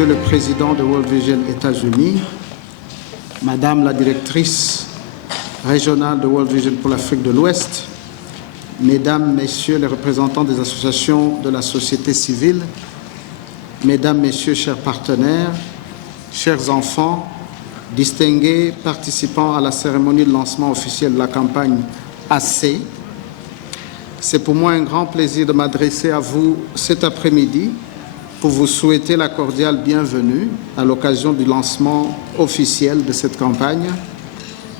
Monsieur le Président de World Vision États-Unis, Madame la Directrice régionale de World Vision pour l'Afrique de l'Ouest, Mesdames, Messieurs les représentants des associations de la société civile, Mesdames, Messieurs, chers partenaires, chers enfants, distingués participants à la cérémonie de lancement officiel de la campagne AC, c'est pour moi un grand plaisir de m'adresser à vous cet après-midi pour vous souhaiter la cordiale bienvenue à l'occasion du lancement officiel de cette campagne,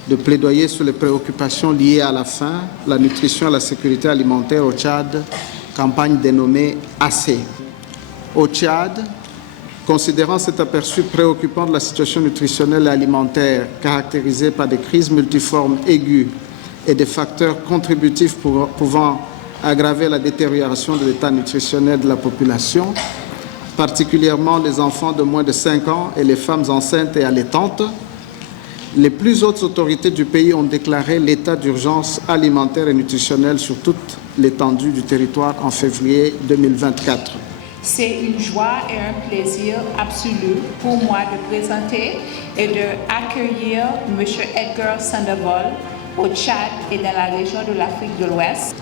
de plaidoyer sur les préoccupations liées à la faim, la nutrition et la sécurité alimentaire au Tchad, campagne dénommée AC. Au Tchad, considérant cet aperçu préoccupant de la situation nutritionnelle et alimentaire caractérisée par des crises multiformes aiguës et des facteurs contributifs pouvant aggraver la détérioration de l'état nutritionnel de la population, particulièrement les enfants de moins de 5 ans et les femmes enceintes et allaitantes, les plus hautes autorités du pays ont déclaré l'état d'urgence alimentaire et nutritionnelle sur toute l'étendue du territoire en février 2024. C'est une joie et un plaisir absolu pour moi de présenter et d'accueillir M. Edgar Sandoval au Tchad et dans la région de l'Afrique de l'Ouest.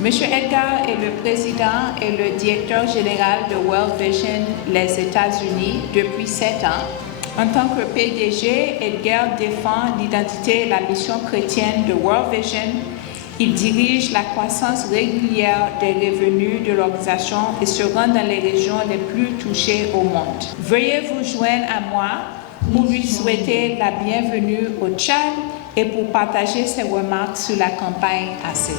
M. Edgar est le président et le directeur général de World Vision les États-Unis depuis 7 ans. En tant que PDG, Edgar défend l'identité et la mission chrétienne de World Vision. Il dirige la croissance régulière des revenus de l'organisation et se rend dans les régions les plus touchées au monde. Veuillez vous joindre à moi pour lui souhaiter la bienvenue au Tchad et pour partager ses remarques sur la campagne AC.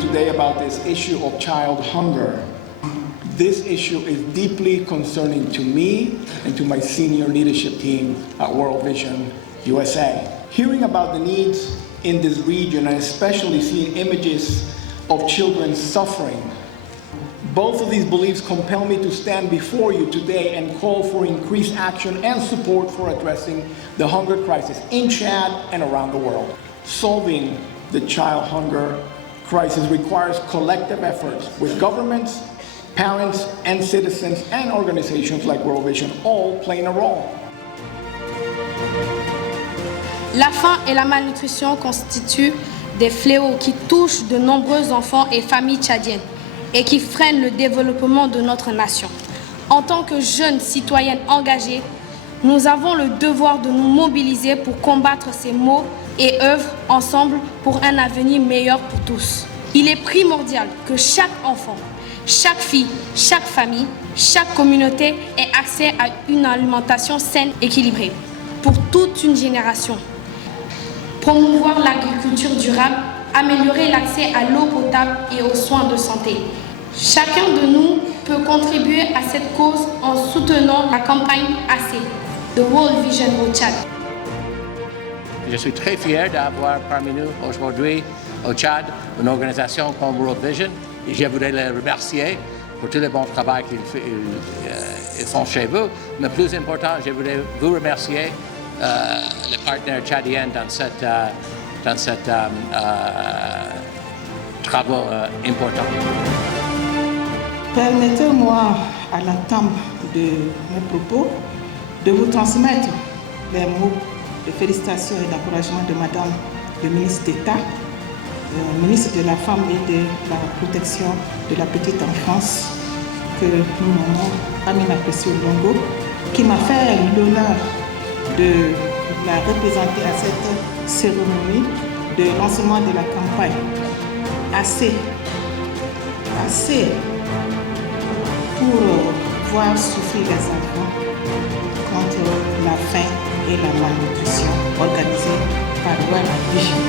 Today about this issue of child hunger. This issue is deeply concerning to me and to my senior leadership team at World Vision USA. Hearing about the needs in this region and especially seeing images of children suffering, both of these beliefs compel me to stand before you today and call for increased action and support for addressing the hunger crisis in Chad and around the world. Solving the child hunger crisis requires collective efforts with governments, parents, and citizens and organizations like World Vision all playing a role. La faim et la malnutrition constituent des fléaux qui touchent de nombreux enfants et familles tchadiennes et qui freinent le développement de notre nation. En tant que jeunes citoyennes engagées, nous avons le devoir de nous mobiliser pour combattre ces maux et œuvrer ensemble pour un avenir meilleur pour tous. Il est primordial que chaque enfant, chaque fille, chaque famille, chaque communauté ait accès à une alimentation saine et équilibrée pour toute une génération. Promouvoir l'agriculture durable, améliorer l'accès à l'eau potable et aux soins de santé. Chacun de nous peut contribuer à cette cause en soutenant la campagne AC de World Vision au Tchad. Je suis très fier d'avoir parmi nous aujourd'hui au Tchad une organisation comme World Vision et je voudrais les remercier pour tout le bon travail qu'ils font chez vous. Mais plus important, je voudrais vous remercier les partenaires tchadiens dans cette travaux importants. Permettez-moi, à l'entame de mes propos, de vous transmettre les mots de félicitations et d'encouragement de Madame le ministre d'État, ministre de la Femme et de la Protection de la Petite Enfance, que nous nommons Amina Longo, qui m'a fait l'honneur de la représenter à cette cérémonie de lancement de la campagne AC pour voir souffrir les enfants contre la faim et la malnutrition organisée par World Vision.